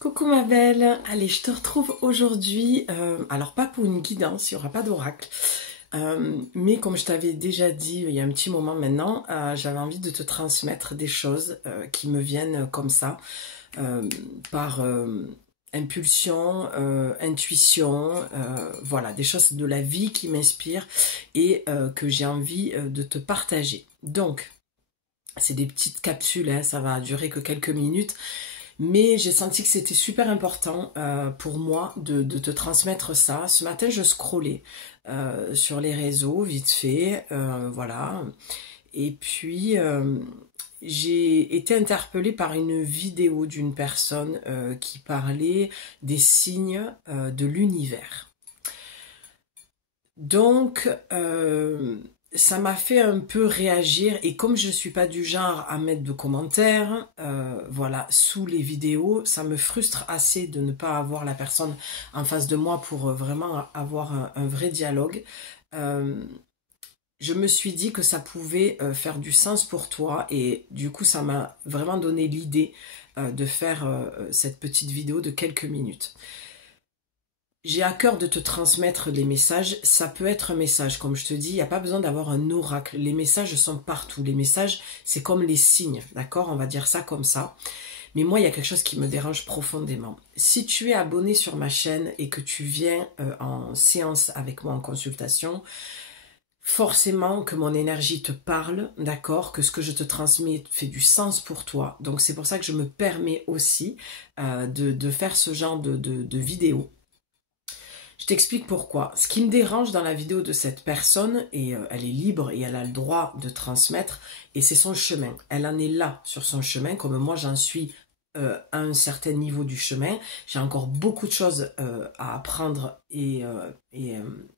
Coucou ma belle, allez je te retrouve aujourd'hui, alors pas pour une guidance, il n'y aura pas d'oracle, mais comme je t'avais déjà dit il y a un petit moment maintenant, j'avais envie de te transmettre des choses qui me viennent comme ça, par impulsion, intuition, voilà, des choses de la vie qui m'inspirent et que j'ai envie de te partager. Donc, c'est des petites capsules, hein, ça va durer que quelques minutes. Mais j'ai senti que c'était super important pour moi de te transmettre ça. Ce matin, je scrollais sur les réseaux, vite fait, voilà. Et puis, j'ai été interpellée par une vidéo d'une personne qui parlait des signes de l'univers. Donc, ça m'a fait un peu réagir et comme je suis pas du genre à mettre de commentaires, voilà, sous les vidéos, ça me frustre assez de ne pas avoir la personne en face de moi pour vraiment avoir un vrai dialogue. Je me suis dit que ça pouvait faire du sens pour toi et du coup ça m'a vraiment donné l'idée de faire cette petite vidéo de quelques minutes. J'ai à cœur de te transmettre les messages. Ça peut être un message, comme je te dis, il n'y a pas besoin d'avoir un oracle. Les messages sont partout. Les messages, c'est comme les signes, d'accord? On va dire ça comme ça. Mais moi, il y a quelque chose qui me dérange profondément. Si tu es abonné sur ma chaîne et que tu viens en séance avec moi en consultation, forcément que mon énergie te parle, d'accord? Que ce que je te transmets fait du sens pour toi. Donc c'est pour ça que je me permets aussi de faire ce genre de vidéo. Je t'explique pourquoi. Ce qui me dérange dans la vidéo de cette personne, et elle est libre et elle a le droit de transmettre, et c'est son chemin. Elle en est là sur son chemin, comme moi j'en suis à un certain niveau du chemin. J'ai encore beaucoup de choses à apprendre et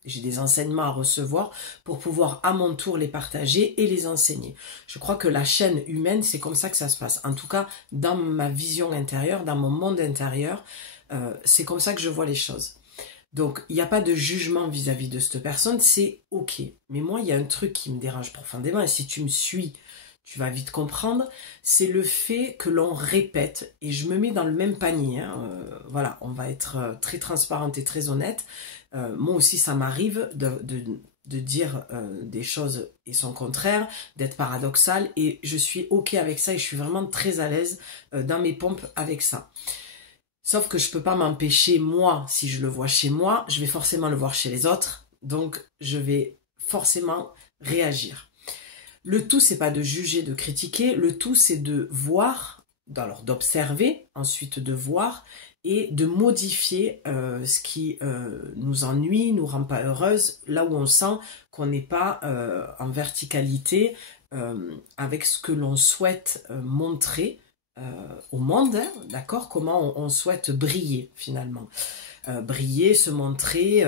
j'ai des enseignements à recevoir pour pouvoir à mon tour les partager et les enseigner. Je crois que la chaîne humaine, c'est comme ça que ça se passe. En tout cas, dans ma vision intérieure, dans mon monde intérieur, c'est comme ça que je vois les choses. Donc, il n'y a pas de jugement vis-à-vis de cette personne, c'est ok. Mais moi, il y a un truc qui me dérange profondément, et si tu me suis, tu vas vite comprendre, c'est le fait que l'on répète, et je me mets dans le même panier, hein, voilà, on va être très transparente et très honnête. Moi aussi, ça m'arrive de dire des choses et son contraire, d'être paradoxal, et je suis ok avec ça, et je suis vraiment très à l'aise dans mes pompes avec ça. Sauf que je peux pas m'empêcher, moi, si je le vois chez moi, je vais forcément le voir chez les autres. Donc, je vais forcément réagir. Le tout, c'est pas de juger, de critiquer. Le tout, c'est de voir, alors d'observer, ensuite de voir et de modifier ce qui nous ennuie, nous rend pas heureuse, là où on sent qu'on n'est pas en verticalité avec ce que l'on souhaite montrer au monde, hein, d'accord, comment on souhaite briller finalement. Briller, se montrer,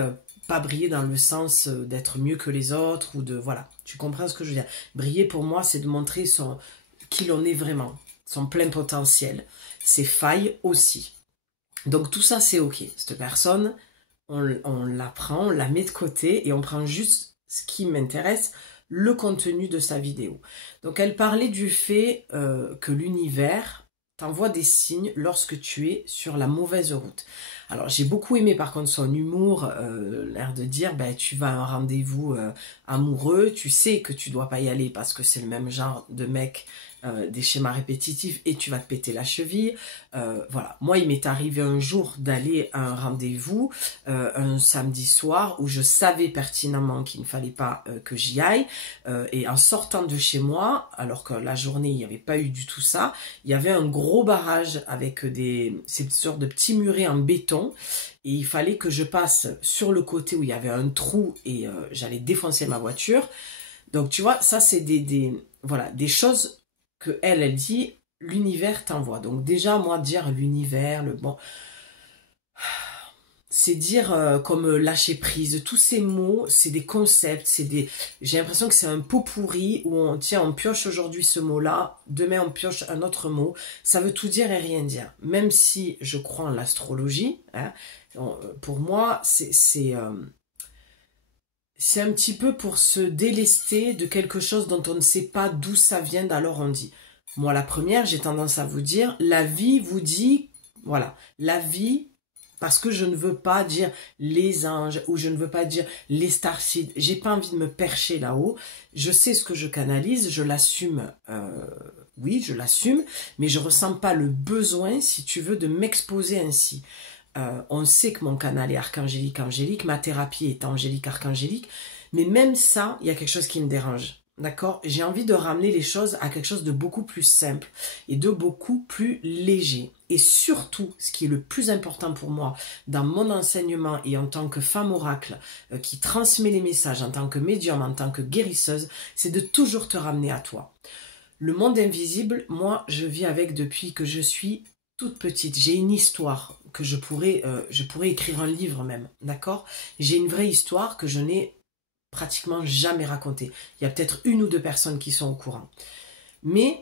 pas briller dans le sens d'être mieux que les autres ou de, voilà, tu comprends ce que je veux dire. Briller pour moi, c'est de montrer qui l'on est vraiment, son plein potentiel, ses failles aussi. Donc tout ça c'est ok, cette personne, on la prend, on la met de côté et on prend juste ce qui m'intéresse, le contenu de sa vidéo. Donc elle parlait du fait que l'univers t'envoie des signes lorsque tu es sur la mauvaise route. Alors j'ai beaucoup aimé par contre son humour, l'air de dire ben, tu vas à un rendez-vous amoureux, tu sais que tu dois pas y aller parce que c'est le même genre de mec, des schémas répétitifs et tu vas te péter la cheville. Voilà, moi il m'est arrivé un jour d'aller à un rendez-vous un samedi soir où je savais pertinemment qu'il ne fallait pas que j'y aille et en sortant de chez moi, alors que la journée il n'y avait pas eu du tout ça, il y avait un gros barrage avec ces sortes de petits murets en béton et il fallait que je passe sur le côté où il y avait un trou et j'allais défoncer ma voiture. Donc tu vois, ça c'est voilà, des choses que elle dit, l'univers t'envoie. Donc déjà, moi, dire l'univers, le bon, c'est dire comme lâcher prise. Tous ces mots, c'est des concepts, j'ai l'impression que c'est un pot pourri où on pioche aujourd'hui ce mot-là, demain on pioche un autre mot. Ça veut tout dire et rien dire. Même si je crois en l'astrologie, hein, pour moi, c'est un petit peu pour se délester de quelque chose dont on ne sait pas d'où ça vient, alors on dit. Moi, la première, j'ai tendance à vous dire, la vie vous dit Voilà, la vie, parce que je ne veux pas dire les anges ou je ne veux pas dire les starseeds. J'ai pas envie de me percher là-haut. Je sais ce que je canalise, je l'assume. Oui, je l'assume, mais je ressens pas le besoin, si tu veux, de m'exposer ainsi. On sait que mon canal est archangélique, angélique, ma thérapie est angélique, archangélique, mais même ça, il y a quelque chose qui me dérange. D'accord? J'ai envie de ramener les choses à quelque chose de beaucoup plus simple et de beaucoup plus léger. Et surtout, ce qui est le plus important pour moi dans mon enseignement et en tant que femme oracle qui transmet les messages, en tant que médium, en tant que guérisseuse, c'est de toujours te ramener à toi. Le monde invisible, moi, je vis avec depuis que je suis toute petite. J'ai une histoire que je pourrais écrire un livre même, d'accord? J'ai une vraie histoire que je n'ai pratiquement jamais racontée. Il y a peut-être 1 ou 2 personnes qui sont au courant. Mais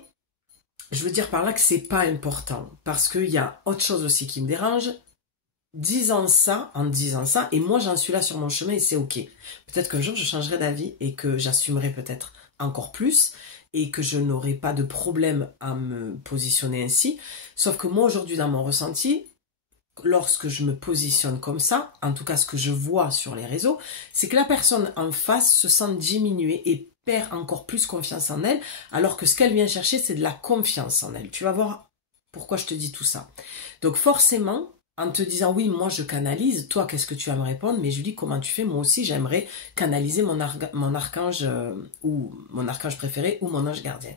je veux dire par là que c'est pas important, parce qu'il y a autre chose aussi qui me dérange. En disant ça, et moi j'en suis là sur mon chemin et c'est ok. Peut-être qu'un jour je changerai d'avis et que j'assumerai peut-être encore plus et que je n'aurai pas de problème à me positionner ainsi. Sauf que moi aujourd'hui dans mon ressenti, lorsque je me positionne comme ça, en tout cas ce que je vois sur les réseaux, c'est que la personne en face se sent diminuée et perd encore plus confiance en elle, alors que ce qu'elle vient chercher, c'est de la confiance en elle. Tu vas voir pourquoi je te dis tout ça. Donc forcément, en te disant oui, moi je canalise, toi qu'est-ce que tu vas me répondre? Mais Julie, comment tu fais? Moi aussi j'aimerais canaliser mon archange ou mon archange préféré ou mon ange gardien.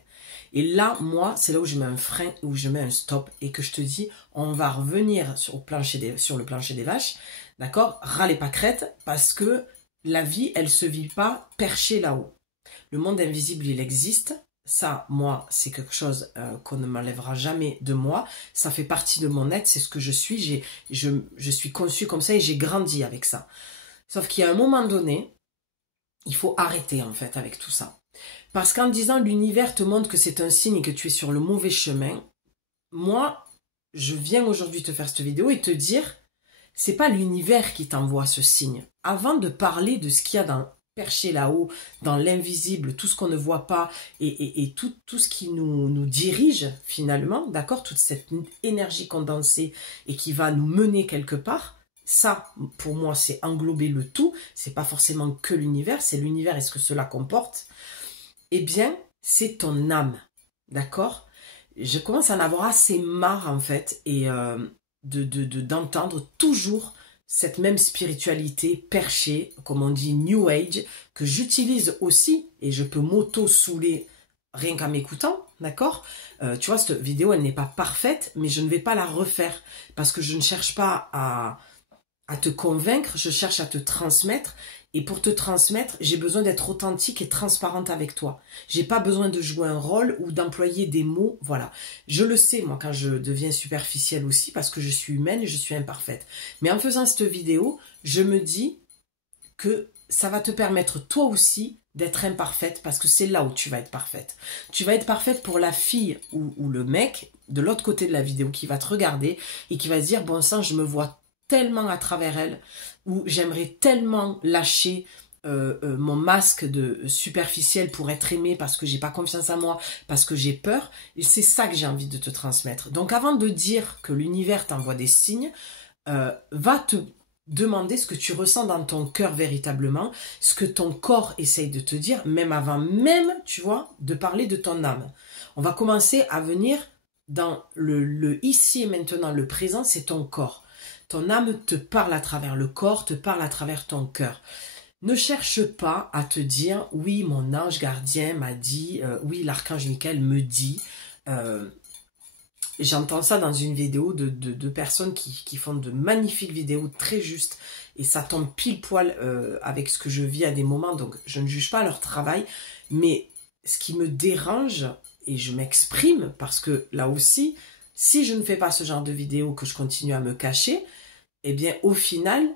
Et là, moi, c'est là où je mets un frein, où je mets un stop et que je te dis, on va revenir sur le plancher des vaches, d'accord? Râlez pas crête, parce que la vie, elle se vit pas perchée là-haut. Le monde invisible, il existe. Ça, moi, c'est quelque chose qu'on ne m'enlèvera jamais de moi. Ça fait partie de mon être, c'est ce que je suis. Je suis conçue comme ça et j'ai grandi avec ça. Sauf qu'il y a un moment donné, il faut arrêter en fait avec tout ça. Parce qu'en disant l'univers te montre que c'est un signe et que tu es sur le mauvais chemin, moi, je viens aujourd'hui te faire cette vidéo et te dire, c'est pas l'univers qui t'envoie ce signe. Avant de parler de ce qu'il y a perché là-haut, dans l'invisible, tout ce qu'on ne voit pas et tout ce qui nous dirige finalement, d'accord, toute cette énergie condensée et qui va nous mener quelque part, ça, pour moi, c'est englober le tout, c'est pas forcément que l'univers, c'est l'univers et ce que cela comporte. Eh bien, c'est ton âme, d'accord? Je commence à en avoir assez marre, en fait, et d'entendre toujours cette même spiritualité perchée, comme on dit New Age, que j'utilise aussi, et je peux m'auto-saouler rien qu'en m'écoutant, d'accord? Tu vois, cette vidéo, elle n'est pas parfaite, mais je ne vais pas la refaire, parce que je ne cherche pas à te convaincre, je cherche à te transmettre. Et pour te transmettre, j'ai besoin d'être authentique et transparente avec toi. J'ai pas besoin de jouer un rôle ou d'employer des mots, voilà. Je le sais, moi, quand je deviens superficielle aussi, parce que je suis humaine et je suis imparfaite. Mais en faisant cette vidéo, je me dis que ça va te permettre toi aussi d'être imparfaite, parce que c'est là où tu vas être parfaite. Tu vas être parfaite pour la fille ou le mec de l'autre côté de la vidéo qui va te regarder et qui va se dire, bon sang, je me vois tellement à travers elle, où j'aimerais tellement lâcher mon masque de superficiel pour être aimée parce que j'ai pas confiance en moi, parce que j'ai peur, et c'est ça que j'ai envie de te transmettre. Donc avant de dire que l'univers t'envoie des signes, va te demander ce que tu ressens dans ton cœur véritablement, ce que ton corps essaye de te dire, même avant même, tu vois, de parler de ton âme. On va commencer à venir dans le ici et maintenant, le présent, c'est ton corps. Ton âme te parle à travers le corps, te parle à travers ton cœur. Ne cherche pas à te dire, oui, mon ange gardien m'a dit, oui, l'archange Michael me dit. J'entends ça dans une vidéo de personnes qui font de magnifiques vidéos très justes. Et ça tombe pile poil avec ce que je vis à des moments. Donc, je ne juge pas leur travail. Mais ce qui me dérange, et je m'exprime, parce que là aussi, si je ne fais pas ce genre de vidéo, que je continue à me cacher, eh bien, au final,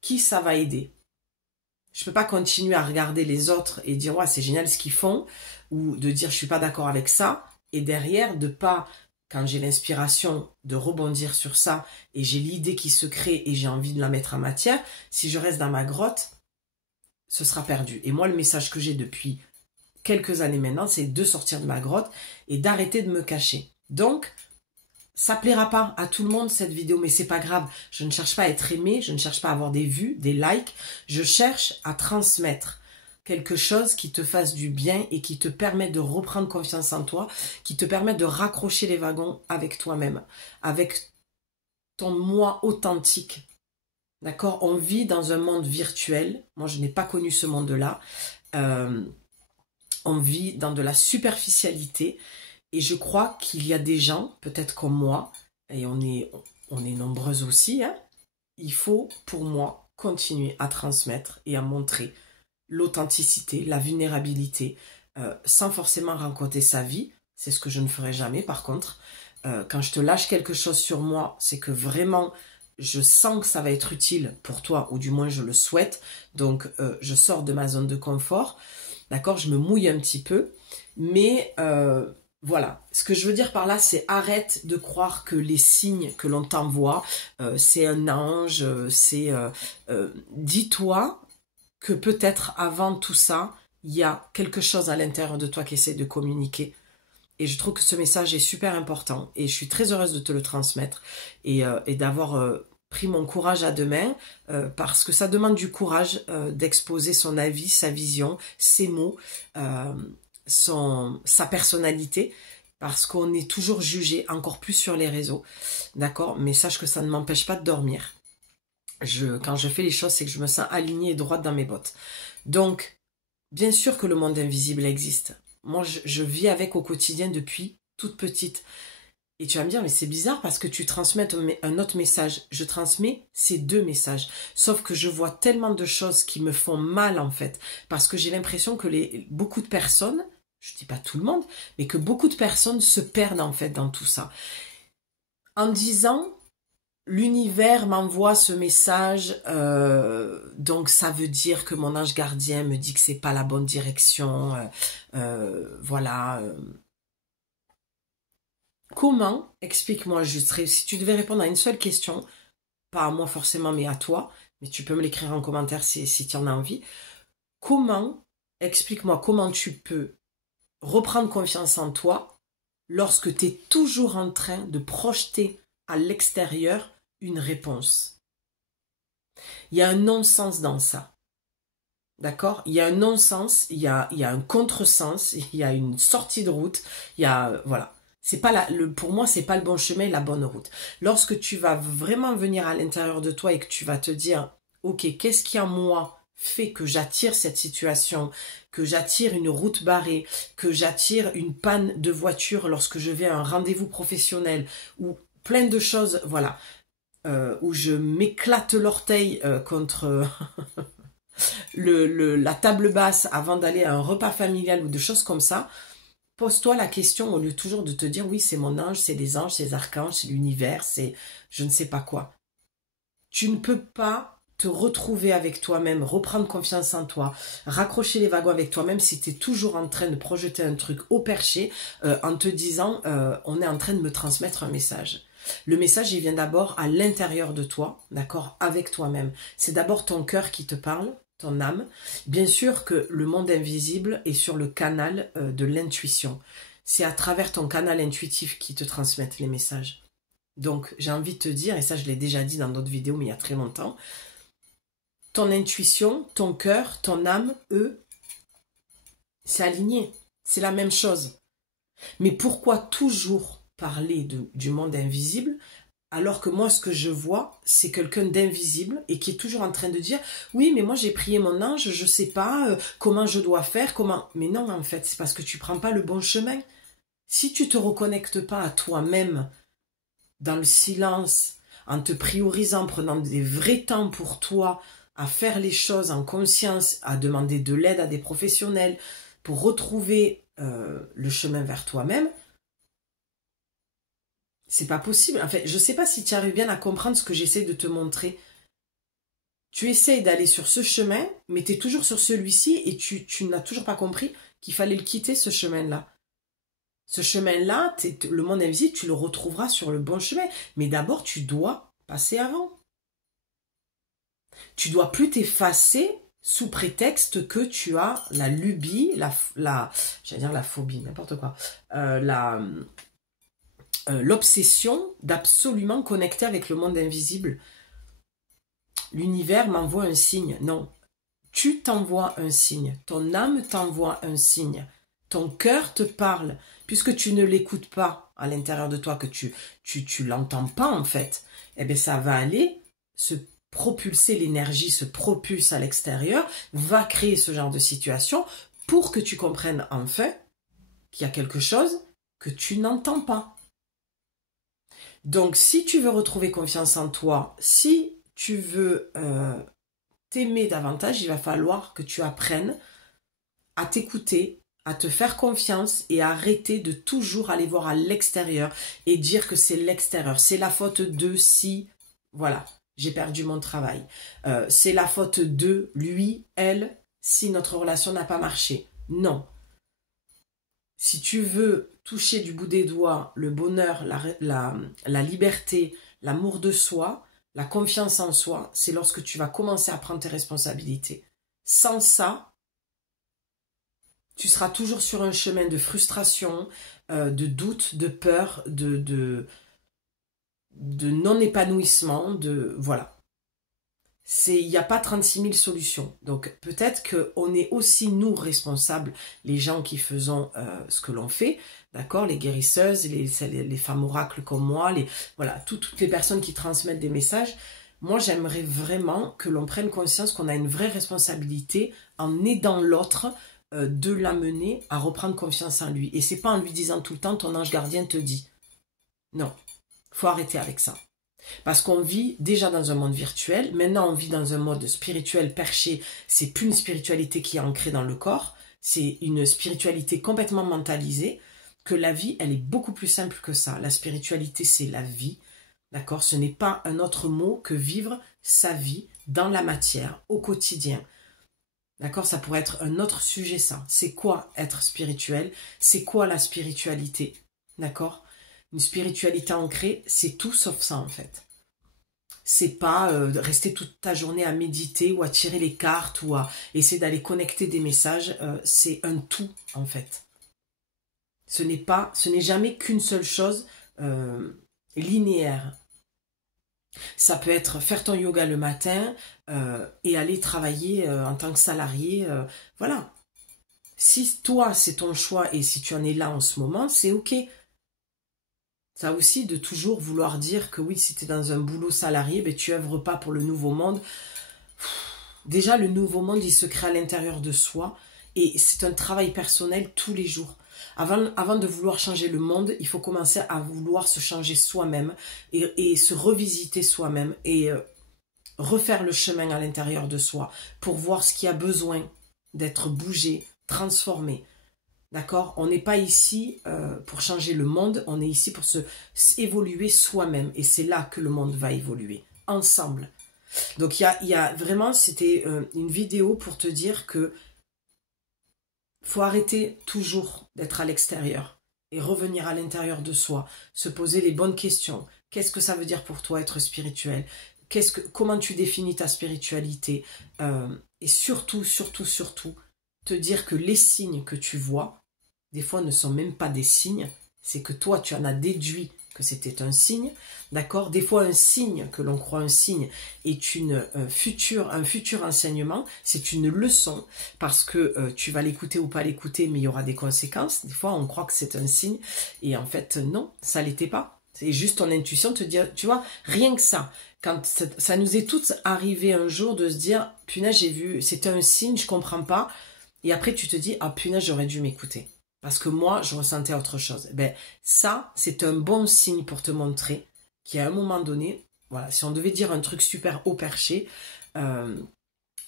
qui ça va aider? Je ne peux pas continuer à regarder les autres et dire, ouais, c'est génial ce qu'ils font, ou de dire, je ne suis pas d'accord avec ça, et derrière, de pas, quand j'ai l'inspiration de rebondir sur ça, et j'ai l'idée qui se crée, et j'ai envie de la mettre en matière, si je reste dans ma grotte, ce sera perdu. Et moi, le message que j'ai depuis quelques années maintenant, c'est de sortir de ma grotte, et d'arrêter de me cacher. Donc, Ça plaira pas à tout le monde cette vidéo, mais c'est pas grave. Je ne cherche pas à être aimé, je ne cherche pas à avoir des vues, des likes. Je cherche à transmettre quelque chose qui te fasse du bien et qui te permet de reprendre confiance en toi, qui te permet de raccrocher les wagons avec toi-même, avec ton moi authentique. D'accord? On vit dans un monde virtuel. Moi, je n'ai pas connu ce monde-là. On vit dans de la superficialité. Et je crois qu'il y a des gens, peut-être comme moi, et on est nombreuses aussi, hein, il faut, pour moi, continuer à transmettre et à montrer l'authenticité, la vulnérabilité, sans forcément raconter sa vie. C'est ce que je ne ferai jamais, par contre. Quand je te lâche quelque chose sur moi, c'est que vraiment, je sens que ça va être utile pour toi, ou du moins je le souhaite. Donc, je sors de ma zone de confort. D'accord? Je me mouille un petit peu. Mais voilà. Ce que je veux dire par là, c'est arrête de croire que les signes que l'on t'envoie, c'est un ange, dis-toi que peut-être avant tout ça, il y a quelque chose à l'intérieur de toi qui essaie de communiquer. Et je trouve que ce message est super important. Et je suis très heureuse de te le transmettre et d'avoir pris mon courage à deux mains parce que ça demande du courage d'exposer son avis, sa vision, ses mots, sa personnalité. Parce qu'on est toujours jugé, encore plus sur les réseaux. D'accord? Mais sache que ça ne m'empêche pas de dormir. Quand je fais les choses, c'est que je me sens alignée et droite dans mes bottes. Donc, bien sûr que le monde invisible existe. Moi, je vis avec au quotidien depuis toute petite. Et tu vas me dire, mais c'est bizarre parce que tu transmets un autre message. Je transmets ces deux messages. Sauf que je vois tellement de choses qui me font mal, en fait. Parce que j'ai l'impression que beaucoup de personnes, je dis pas tout le monde, mais que beaucoup de personnes se perdent, en fait, dans tout ça. En disant... L'univers m'envoie ce message, donc ça veut dire que mon ange gardien me dit que c'est pas la bonne direction, voilà. Comment, explique-moi juste, si tu devais répondre à une seule question, pas à moi forcément, mais à toi, mais tu peux me l'écrire en commentaire si tu en as envie, explique-moi comment tu peux reprendre confiance en toi lorsque tu es toujours en train de projeter à l'extérieur une réponse. Il y a un non-sens dans ça. D'accord? Il y a un non-sens, il y a un contresens, il y a une sortie de route, il y a... Voilà. C'est pas pour moi, c'est pas le bon chemin, la bonne route. Lorsque tu vas vraiment venir à l'intérieur de toi et que tu vas te dire, ok, qu'est-ce qui en moi fait que j'attire cette situation, que j'attire une route barrée, que j'attire une panne de voiture lorsque je vais à un rendez-vous professionnel, ou plein de choses, voilà. Où je m'éclate l'orteil contre la table basse avant d'aller à un repas familial ou de choses comme ça, pose-toi la question au lieu toujours de te dire oui c'est mon ange, c'est les anges, c'est les archanges, c'est l'univers, c'est je ne sais pas quoi. Tu ne peux pas te retrouver avec toi-même, reprendre confiance en toi, raccrocher les wagons avec toi-même si tu es toujours en train de projeter un truc au perché en te disant on est en train de me transmettre un message. Le message, il vient d'abord à l'intérieur de toi, d'accord, avec toi-même. C'est d'abord ton cœur qui te parle, ton âme. Bien sûr que le monde invisible est sur le canal de l'intuition. C'est à travers ton canal intuitif qui te transmettent les messages. Donc, j'ai envie de te dire, et ça je l'ai déjà dit dans d'autres vidéos, mais il y a très longtemps, ton intuition, ton cœur, ton âme, eux, c'est aligné. C'est la même chose. Mais pourquoi toujours parler du monde invisible, alors que moi, ce que je vois, c'est quelqu'un d'invisible et qui est toujours en train de dire « Oui, mais moi, j'ai prié mon ange, je ne sais pas comment je dois faire, comment... » Mais non, en fait, c'est parce que tu ne prends pas le bon chemin. Si tu ne te reconnectes pas à toi-même, dans le silence, en te priorisant, en prenant des vrais temps pour toi, à faire les choses en conscience, à demander de l'aide à des professionnels pour retrouver le chemin vers toi-même, c'est pas possible. En fait, je sais pas si tu arrives bien à comprendre ce que j'essaie de te montrer. Tu essayes d'aller sur ce chemin, mais tu es toujours sur celui-ci et tu n'as toujours pas compris qu'il fallait le quitter, ce chemin-là. Ce chemin-là, le monde invisible, tu le retrouveras sur le bon chemin. Mais d'abord, tu dois passer avant. Tu dois plus t'effacer sous prétexte que tu as la lubie, j'allais dire la phobie, n'importe quoi, l'obsession d'absolument connecter avec le monde invisible. L'univers m'envoie un signe. Non, tu t'envoies un signe. Ton âme t'envoie un signe. Ton cœur te parle. Puisque tu ne l'écoutes pas à l'intérieur de toi, que tu l'entends pas en fait, eh bien ça va aller se propulser, l'énergie se propulse à l'extérieur, va créer ce genre de situation pour que tu comprennes enfin qu'il y a quelque chose que tu n'entends pas. Donc, si tu veux retrouver confiance en toi, si tu veux t'aimer davantage, il va falloir que tu apprennes à t'écouter, à te faire confiance et à arrêter de toujours aller voir à l'extérieur et dire que c'est l'extérieur. C'est la faute de si, voilà, j'ai perdu mon travail. C'est la faute de lui, elle, si notre relation n'a pas marché. Non. Si tu veux toucher du bout des doigts le bonheur, la liberté, l'amour de soi, la confiance en soi, c'est lorsque tu vas commencer à prendre tes responsabilités. Sans ça, tu seras toujours sur un chemin de frustration, de doute, de peur, de non-épanouissement, voilà. Il n'y a pas 36 000 solutions. Donc peut-être qu'on est aussi nous responsables, les gens qui faisons ce que l'on fait, d'accord, les guérisseuses, les femmes oracles comme moi, voilà, toutes les personnes qui transmettent des messages. Moi, j'aimerais vraiment que l'on prenne conscience qu'on a une vraie responsabilité en aidant l'autre de l'amener à reprendre confiance en lui. Et c'est pas en lui disant tout le temps, ton ange gardien te dit. Non, faut arrêter avec ça. Parce qu'on vit déjà dans un monde virtuel, maintenant on vit dans un mode spirituel perché, c'est plus une spiritualité qui est ancrée dans le corps, c'est une spiritualité complètement mentalisée, que la vie, elle est beaucoup plus simple que ça. La spiritualité, c'est la vie, d'accord? Ce n'est pas un autre mot que vivre sa vie dans la matière, au quotidien. D'accord? Ça pourrait être un autre sujet, ça. C'est quoi être spirituel? C'est quoi la spiritualité? D'accord? Une spiritualité ancrée, c'est tout sauf ça, en fait. C'est pas rester toute ta journée à méditer ou à tirer les cartes ou à essayer d'aller connecter des messages. C'est un tout, en fait. Ce n'est jamais qu'une seule chose linéaire. Ça peut être faire ton yoga le matin et aller travailler en tant que salarié. Voilà. Si toi, c'est ton choix et si tu en es là en ce moment, c'est OK. Ça aussi, de toujours vouloir dire que oui, si tu es dans un boulot salarié, ben, tu œuvres pas pour le nouveau monde. Déjà, le nouveau monde, il se crée à l'intérieur de soi et c'est un travail personnel tous les jours. Avant de vouloir changer le monde, il faut commencer à vouloir se changer soi-même et se revisiter soi-même et refaire le chemin à l'intérieur de soi pour voir ce qui a besoin d'être bougé, transformé. D'accord? On n'est pas ici pour changer le monde, on est ici pour évoluer soi-même. Et c'est là que le monde va évoluer, ensemble. Donc il y a vraiment, c'était une vidéo pour te dire que faut arrêter toujours d'être à l'extérieur et revenir à l'intérieur de soi, se poser les bonnes questions. Qu'est-ce que ça veut dire pour toi être spirituel? Comment tu définis ta spiritualité? Et surtout, te dire que les signes que tu vois, des fois ne sont même pas des signes, c'est que toi tu en as déduit que c'était un signe, d'accord? Des fois un signe que l'on croit un signe est un futur enseignement, c'est une leçon, parce que tu vas l'écouter ou pas l'écouter, mais il y aura des conséquences. Des fois on croit que c'est un signe, et en fait non, ça l'était pas. C'est juste ton intuition te dire, tu vois, rien que ça. Quand ça nous est toutes arrivé un jour de se dire, punaise, j'ai vu, c'était un signe, je comprends pas. Et après, tu te dis, ah punaise, j'aurais dû m'écouter. Parce que moi, je ressentais autre chose. Ben, ça, c'est un bon signe pour te montrer qu'à un moment donné, voilà, si on devait dire un truc super haut perché,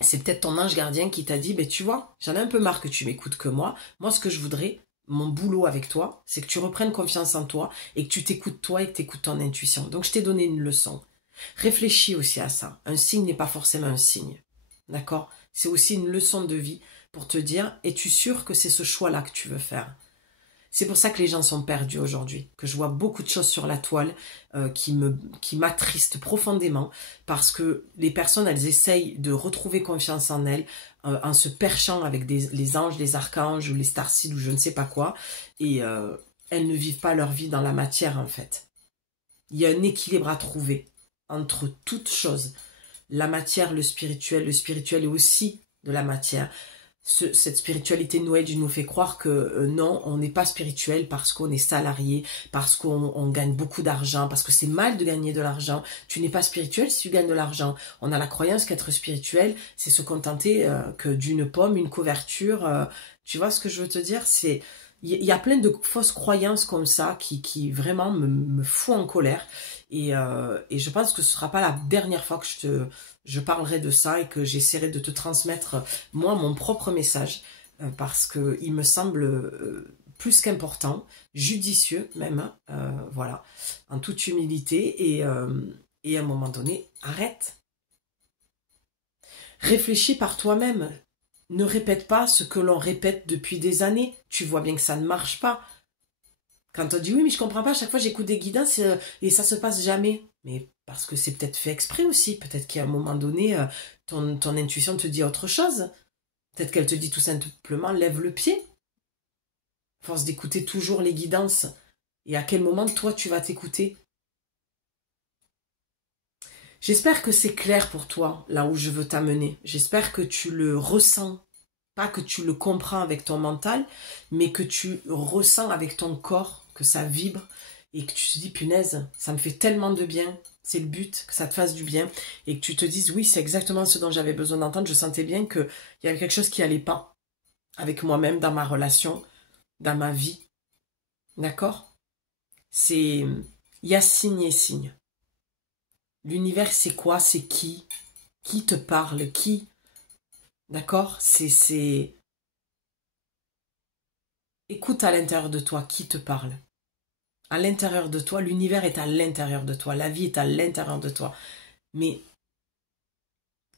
c'est peut-être ton ange gardien qui t'a dit, ben tu vois, j'en ai un peu marre que tu m'écoutes que moi. Moi, ce que je voudrais, mon boulot avec toi, c'est que tu reprennes confiance en toi et que tu t'écoutes toi et que tu écoutes ton intuition. Donc, je t'ai donné une leçon. Réfléchis aussi à ça. Un signe n'est pas forcément un signe. D'accord? C'est aussi une leçon de vie pour te dire, es-tu sûr que c'est ce choix-là que tu veux faire? C'est pour ça que les gens sont perdus aujourd'hui, que je vois beaucoup de choses sur la toile qui m'attristent profondément, parce que les personnes, elles essayent de retrouver confiance en elles, en se perchant avec les anges, les archanges, ou les starseeds, ou je ne sais pas quoi, et elles ne vivent pas leur vie dans la matière en fait. Il y a un équilibre à trouver entre toutes choses. La matière, le spirituel est aussi de la matière. Cette spiritualité New Age nous fait croire que non, on n'est pas spirituel parce qu'on est salarié, parce qu'on gagne beaucoup d'argent, parce que c'est mal de gagner de l'argent. Tu n'es pas spirituel si tu gagnes de l'argent. On a la croyance qu'être spirituel, c'est se contenter que d'une pomme, une couverture. Tu vois ce que je veux te dire? Il y a plein de fausses croyances comme ça qui vraiment me foutent en colère. Et je pense que ce sera pas la dernière fois que je parlerai de ça et que j'essaierai de te transmettre, moi, mon propre message, parce que il me semble plus qu'important, judicieux même, voilà, en toute humilité, et à un moment donné, arrête. Réfléchis par toi-même. Ne répète pas ce que l'on répète depuis des années. Tu vois bien que ça ne marche pas. Quand on dit oui, mais je comprends pas, à chaque fois j'écoute des guidances et ça se passe jamais. Mais parce que c'est peut-être fait exprès aussi. Peut-être qu'à un moment donné, ton intuition te dit autre chose. Peut-être qu'elle te dit tout simplement lève le pied. Force d'écouter toujours les guidances. Et à quel moment toi tu vas t'écouter? J'espère que c'est clair pour toi, là où je veux t'amener. J'espère que tu le ressens. Pas que tu le comprends avec ton mental, mais que tu ressens avec ton corps, que ça vibre, et que tu te dis, punaise, ça me fait tellement de bien. C'est le but, que ça te fasse du bien. Et que tu te dises, oui, c'est exactement ce dont j'avais besoin d'entendre. Je sentais bien qu'il y avait quelque chose qui allait pas avec moi-même, dans ma relation, dans ma vie. D'accord? Il y a signe et signe. L'univers, c'est quoi? C'est qui? Qui te parle? Qui? D'accord? Écoute à l'intérieur de toi qui te parle. À l'intérieur de toi, l'univers est à l'intérieur de toi, la vie est à l'intérieur de toi. Mais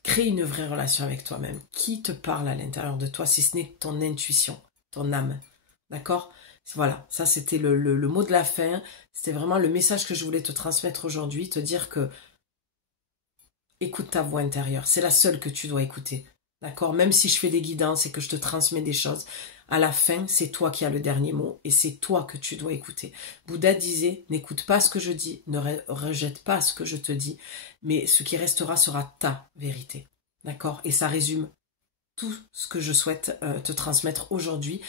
crée une vraie relation avec toi-même. Qui te parle à l'intérieur de toi si ce n'est ton intuition, ton âme? D'accord? Voilà, ça c'était le mot de la fin. C'était vraiment le message que je voulais te transmettre aujourd'hui, te dire que écoute ta voix intérieure, c'est la seule que tu dois écouter. D'accord? Même si je fais des guidances et que je te transmets des choses, à la fin, c'est toi qui as le dernier mot et c'est toi que tu dois écouter. Bouddha disait, n'écoute pas ce que je dis, ne rejette pas ce que je te dis, mais ce qui restera sera ta vérité. D'accord? Et ça résume tout ce que je souhaite te transmettre aujourd'hui.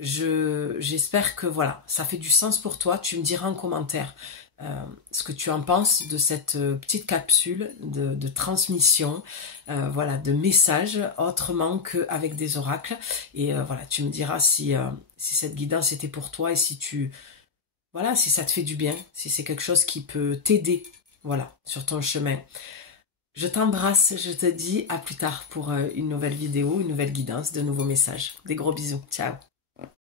J'espère que voilà, ça fait du sens pour toi. Tu me diras en commentaire ce que tu en penses de cette petite capsule de transmission, voilà, de messages autrement qu'avec des oracles. Et voilà, tu me diras si cette guidance était pour toi et voilà, si ça te fait du bien, si c'est quelque chose qui peut t'aider, voilà, sur ton chemin. Je t'embrasse, je te dis à plus tard pour une nouvelle vidéo, une nouvelle guidance, de nouveaux messages. Des gros bisous, ciao.